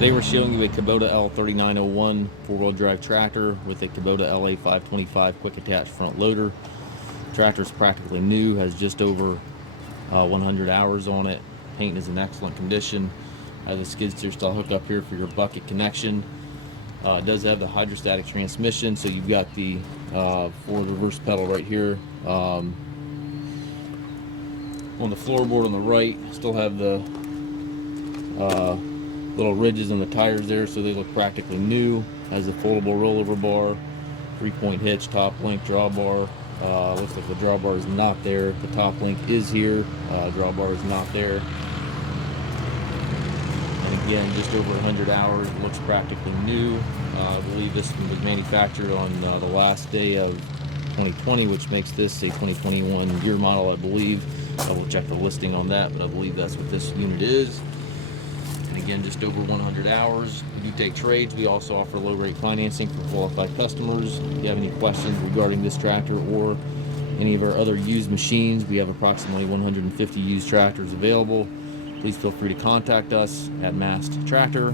Today we're showing you a Kubota L3901 four-wheel drive tractor with a Kubota LA525 quick attach front loader. Tractor's practically new, has just over 100 hours on it. Paint is in excellent condition. Has a skid steer style hookup here for your bucket connection. It does have the hydrostatic transmission, so you've got the forward reverse pedal right here. On the floorboard on the right, still have the little ridges on the tires there, so they look practically new. Has a foldable rollover bar, 3-point hitch, top link, drawbar. Looks like the drawbar is not there. The top link is here. Drawbar is not there. And again, just over 100 hours. Looks practically new. I believe this one was manufactured on the last day of 2020, which makes this a 2021 year model, I believe. I will check the listing on that, but I believe that's what this unit is. And again, just over 100 hours. We do take trades. We also offer low rate financing for qualified customers. If you have any questions regarding this tractor or any of our other used machines, we have approximately 150 used tractors available. Please feel free to contact us at Mast Tractor.